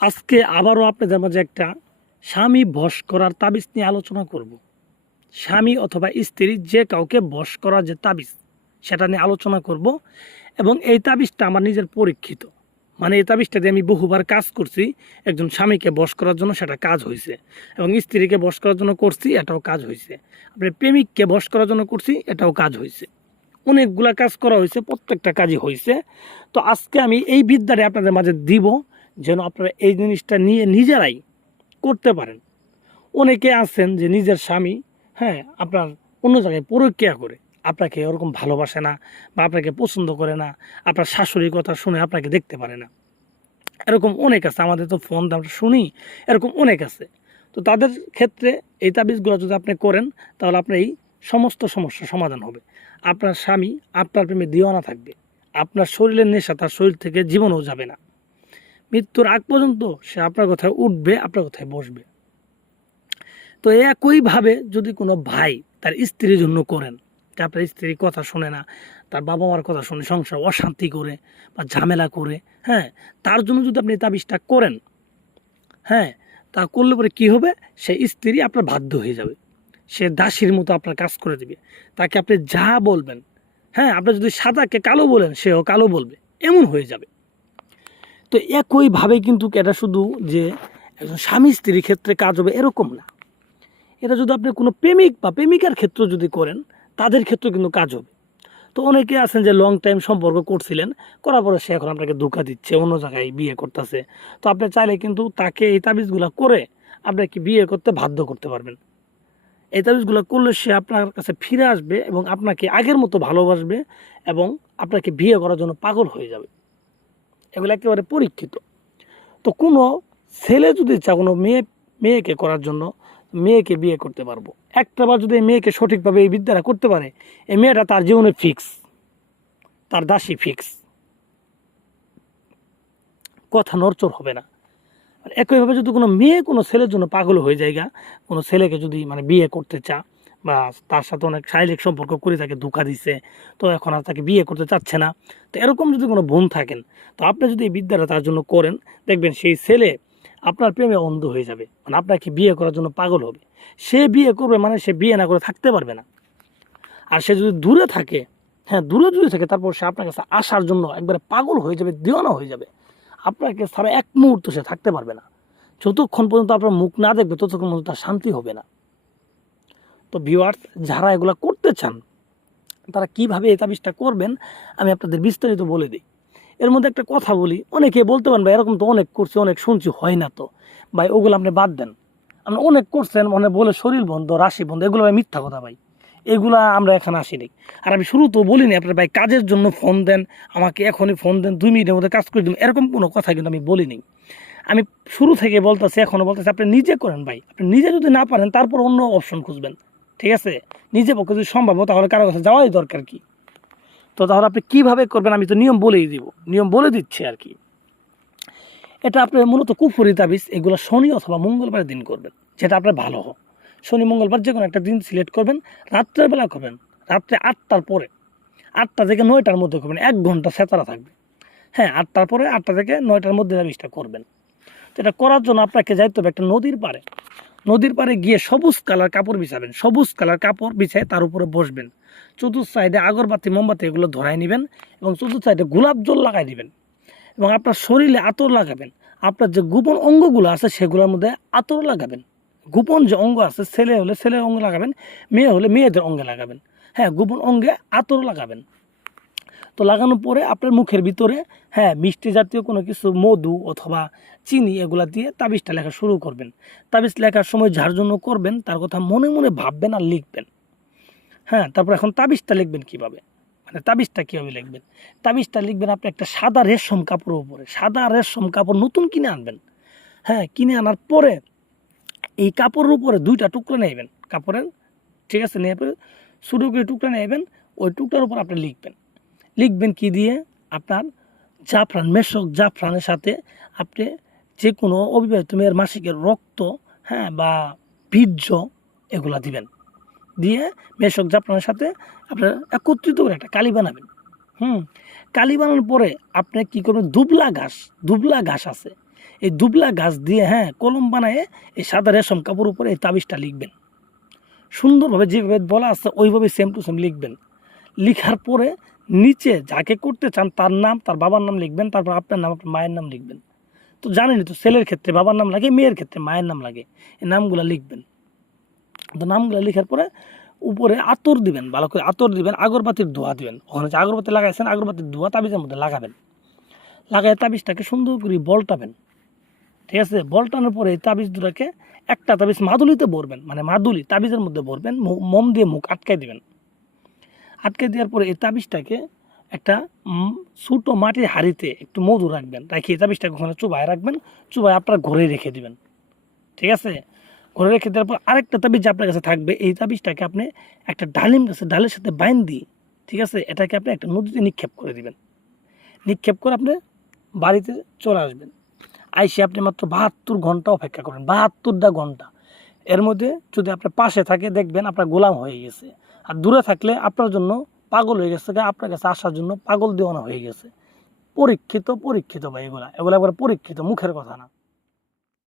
আজকে আবারও আপনাদের মাঝে একটা স্বামী বশ করার তাবিজ নিয়ে আলোচনা করব। স্বামী অথবা স্ত্রী যে কাউকে বশ করার যে তাবিজ সেটা নিয়ে আলোচনা করব। এবং এই তাবিজটা আমার নিজের পরীক্ষিত, মানে এই তাবিজটা দিয়ে আমি বহুবার কাজ করছি। একজন স্বামীকে বশ করার জন্য সেটা কাজ হয়েছে, এবং স্ত্রীকে বশ করার জন্য করছি, এটাও কাজ হয়েছে। আপনি প্রেমিককে বশ করার জন্য করছি, এটাও কাজ হয়েছে। অনেকগুলা কাজ করা হয়েছে, প্রত্যেকটা কাজই হয়েছে। তো আজকে আমি এই বিদ্যাটা আপনাদের মাঝে দিব, যেন আপনারা এই জিনিসটা নিয়ে নিজেরাই করতে পারেন। অনেকে আছেন যে নিজের স্বামী, হ্যাঁ, আপনার অন্য জায়গায় পরকীয়া করে, আপনাকে ওরকম ভালোবাসে না বা আপনাকে পছন্দ করে না, আপনার শাশুড়ির কথা শুনে আপনাকে দেখতে পারে না। এরকম অনেক আছে, আমাদের তো ফোন আমরা শুনি, এরকম অনেক আছে। তো তাদের ক্ষেত্রে এই তাবিজগুলো যদি আপনি করেন, তাহলে আপনার এই সমস্ত সমস্যার সমাধান হবে। আপনার স্বামী আপনার প্রেমে দিওয়ানা থাকবে, আপনার শরীরের নেশা তার শরীর থেকে জীবনেও যাবে না। মৃত্যুর আগ পর্যন্ত সে আপনার কথায় উঠবে, আপনার কথায় বসবে। তো একইভাবে যদি কোনো ভাই তার স্ত্রীর জন্য করেন, যে আপনার স্ত্রীর কথা শোনে না, তার বাবা মার কথা শুনে সংসার অশান্তি করে বা ঝামেলা করে, হ্যাঁ, তার জন্য যদি আপনি তাবিজটা করেন, হ্যাঁ, তা করলে পরে কী হবে, সে স্ত্রী আপনার বাধ্য হয়ে যাবে, সে দাসীর মতো আপনার কাজ করে দিবে। তাকে আপনি যা বলবেন, হ্যাঁ, আপনি যদি সাদাকে কালো বলেন সেও কালো বলবে, এমন হয়ে যাবে। তো একইভাবে কিন্তু এটা শুধু যে একজন স্বামী স্ত্রীর ক্ষেত্রে কাজ হবে এরকম না। এটা যদি আপনি কোনো প্রেমিক বা প্রেমিকার ক্ষেত্রে যদি করেন, তাদের ক্ষেত্রে কিন্তু কাজ হবে। তো অনেকে আছেন যে লং টাইম সম্পর্ক করছিলেন, করার পরে সে এখন আপনাকে ধোঁকা দিচ্ছে, অন্য জায়গায় বিয়ে করতেছে। তো আপনি চাইলে কিন্তু তাকে এই তাবিজগুলো করে আপনাকে বিয়ে করতে বাধ্য করতে পারবেন। এই তাবিজগুলো করলে সে আপনার কাছে ফিরে আসবে এবং আপনাকে আগের মতো ভালোবাসবে এবং আপনাকে বিয়ে করার জন্য পাগল হয়ে যাবে। এগুলো একেবারে পরীক্ষিত। তো কোনো ছেলে যদি চায় কোনো মেয়েকে করার জন্য, মেয়েকে বিয়ে করতে পারবো। একটাবার যদি এই মেয়েকে সঠিকভাবে এই বিদ্যাটা করতে পারে, এই মেয়েটা তার জীবনে ফিক্স, তার দাসী ফিক্স, কথা নড়চড় হবে না। আর একইভাবে যদি কোনো মেয়ে কোনো ছেলের জন্য পাগল হয়ে যায়, কোনো ছেলেকে যদি মানে বিয়ে করতে চা বা তার সাথে অনেক শারীরিক সম্পর্ক করে তাকে ধোঁকা দিছে, তো এখন আর তাকে বিয়ে করতে চাচ্ছে না, তো এরকম যদি কোনো বোন থাকেন, তো আপনি যদি এই বিদ্যাটা তার জন্য করেন, দেখবেন সেই ছেলে আপনার প্রেমে অন্ধ হয়ে যাবে, মানে আপনাকে বিয়ে করার জন্য পাগল হবে। সে বিয়ে করবে মানে সে বিয়ে না করে থাকতে পারবে না। আর সে যদি দূরে থাকে, হ্যাঁ, দূরে যদি থাকে, তারপর সে আপনার কাছে আসার জন্য একবারে পাগল হয়ে যাবে, দিওয়ানা হয়ে যাবে। আপনাকে ছাড়া এক মুহূর্ত সে থাকতে পারবে না। যতক্ষণ পর্যন্ত আপনার মুখ না দেখবে, ততক্ষণ পর্যন্ত তার শান্তি হবে না। তো ভিউয়ার্স, যারা এগুলো করতে চান, তারা কিভাবে এই তাবিজটা করবেন আমি আপনাদের বিস্তারিত বলে দিই। এর মধ্যে একটা কথা বলি, অনেকে বলতে পারেন ভাই এরকম তো অনেক করছি, অনেক শুনছি, হয় না। তো ভাই ওগুলো আপনি বাদ দেন। আপনি অনেক করছেন মনে বলে শরীর বন্ধ, রাশি বন্ধ, এগুলো ভাই মিথ্যা কথা ভাই। এগুলা আমরা এখানে আসিনি। আর আমি শুরুতেও বলিনি আপনার ভাই কাজের জন্য ফোন দেন, আমাকে এখনই ফোন দেন, 2 মিনিটের মধ্যে কাজ করে দিন, এরকম কোনো কথা কিন্তু আমি বলিনি। আমি শুরু থেকে বলতেছি, এখনও বলতেছি, আপনি নিজে করেন ভাই। আপনি নিজে যদি না পারেন, তারপর অন্য অপশন খুঁজবেন, ঠিক আছে? নিজে পক্ষে যদি সম্ভব হয়, তাহলে কারো কাছে যাওয়াই দরকার কি? তো তাহলে আপনি কীভাবে করবেন আমি তো নিয়ম বলেই দিব, নিয়ম বলে দিচ্ছি আর কি। এটা আপনি মূলত কুফরি তাবিজ, এগুলো শনি অথবা মঙ্গলবারের দিন করবেন, যেটা আপনার ভালো হোক। শনি মঙ্গলবার যে কোনো একটা দিন সিলেক্ট করবেন, রাত্রের বেলা করবেন, রাত্রে 8টার পরে, 8টা থেকে 9টার মধ্যে করবেন, 1 ঘন্টা সেতারা থাকবে। হ্যাঁ, 8টার পরে, 8টা থেকে 9টার মধ্যে তাবিজটা করবেন। তো এটা করার জন্য আপনাকে যাইতে হবে একটা নদীর পাড়ে। নদীর পাড়ে গিয়ে সবুজ কালার কাপড় বিছাবেন, সবুজ কালার কাপড় বিছায় তার উপরে বসবেন। চতুর্থ সাইডে আগরবাতি মোমবাতি এগুলো ধরাই নেবেন এবং চতুর্থ সাইডে গোলাপ জল লাগাই দিবেন এবং আপনার শরীরে আতর লাগাবেন। আপনার যে গোপন অঙ্গগুলো আছে সেগুলোর মধ্যে আতর লাগাবেন। গোপন যে অঙ্গ আছে, ছেলে হলে ছেলের অঙ্গে লাগাবেন, মেয়ে হলে মেয়েদের অঙ্গে লাগাবেন। হ্যাঁ, গোপন অঙ্গে আতর লাগাবেন। তো লাগানোর পরে আপনার মুখের ভিতরে, হ্যাঁ, মিষ্টি জাতীয় কোনো কিছু, মধু অথবা চিনি, এগুলা দিয়ে তাবিজটা লেখা শুরু করবেন। তাবিজ লেখার সময় যার জন্য করবেন তার কথা মনে মনে ভাববেন আর লিখবেন। হ্যাঁ, তারপর এখন তাবিজটা লিখবেন কীভাবে, মানে তাবিজটা কীভাবে লিখবেন? তাবিজটা লিখবেন আপনি একটা সাদা রেশম কাপড়ের উপরে, সাদা রেশম কাপড় নতুন কিনে আনবেন। হ্যাঁ, কিনে আনার পরে এই কাপড়ের উপরে 2টা টুকরা নেবেন কাপড়ের, ঠিক আছে? নিয়ে পরে ছোটো করে টুকরা নেবেন, ওই টুকরার উপর আপনি লিখবেন। লিখবেন কি দিয়ে? আপনার জাফরান, মেশক জাফরানের সাথে আপনি যে কোনো অবিবাহিত মেয়ের মাসিকের রক্ত, হ্যাঁ, বা বীর্য, এগুলা দিবেন। দিয়ে মেশক জাফরানের সাথে আপনার একত্রিত করে একটা কালি বানাবেন। কালি বানানোর পরে আপনি কী করবেন? দুবলা ঘাস আছে, এই দুবলা গাছ দিয়ে কলম বানায় এই সাদা রেশম কাপড় উপরে এই তাবিজটা লিখবেন। সুন্দরভাবে যেভাবে বলা আছে ওইভাবে সেম টু সেম লিখবেন। লিখার পরে নিচে যাকে করতে চান তার নাম, তার বাবার নাম লিখবেন, তারপর আপনার নাম, আপনার মায়ের নাম লিখবেন। তো জানেনই তো, ছেলের ক্ষেত্রে বাবার নাম লাগে, মেয়ের ক্ষেত্রে মায়ের নাম লাগে। এই নামগুলো লিখবেন। তো নামগুলো লিখার পরে উপরে আতর দিবেন, ভালো করে আতর দিবেন, আগরবাতির ধোঁয়া দিবেন। ওখানে যে আগরবাতি লাগাইছেন আগরবাতির ধোঁয়া তাবিজের মধ্যে লাগাবেন। লাগাই তাবিজটাকে সুন্দর করে বলটাবেন। ঠিক আছে, বলটানোর পরে এই তাবিজ দুটাকে একটা তাবিজ মাদুলিতে ভরবেন, মানে মাদুলি তাবিজের মধ্যে ভরবেন, মোম দিয়ে মুখ আটকাই দিবেন। আটকে দেওয়ার পরে এই তাবিজটাকে একটা ছোটো মাটির হাঁড়িতে একটু মধু রাখবেন, রাখি এই তাবিজটাকে ওখানে চুবায় রাখবেন, চুবায় আপনার ঘরে রেখে দিবেন। ঠিক আছে, ঘরে রেখে দেওয়ার পর আরেকটা তাবিজ আপনার কাছে থাকবে। এই তাবিজটাকে আপনি একটা ডালিম গাছে ডালের সাথে বাইন দিই, ঠিক আছে, এটাকে আপনি একটা নদীতে নিক্ষেপ করে দিবেন। নিক্ষেপ করে আপনি বাড়িতে চলে আসবেন। আইসে আপনি মাত্র 72 ঘন্টা অপেক্ষা করেন, 72টা ঘন্টা। এর মধ্যে যদি আপনার পাশে থাকে দেখবেন আপনার গোলাম হয়ে গেছে, আর দূরে থাকলে আপনার জন্য পাগল হয়ে গেছে, আপনার কাছে আসার জন্য পাগল দেওয়ানো হয়ে গেছে। পরীক্ষিত ভাই, এগুলা একবার পরীক্ষিত, মুখের কথা না।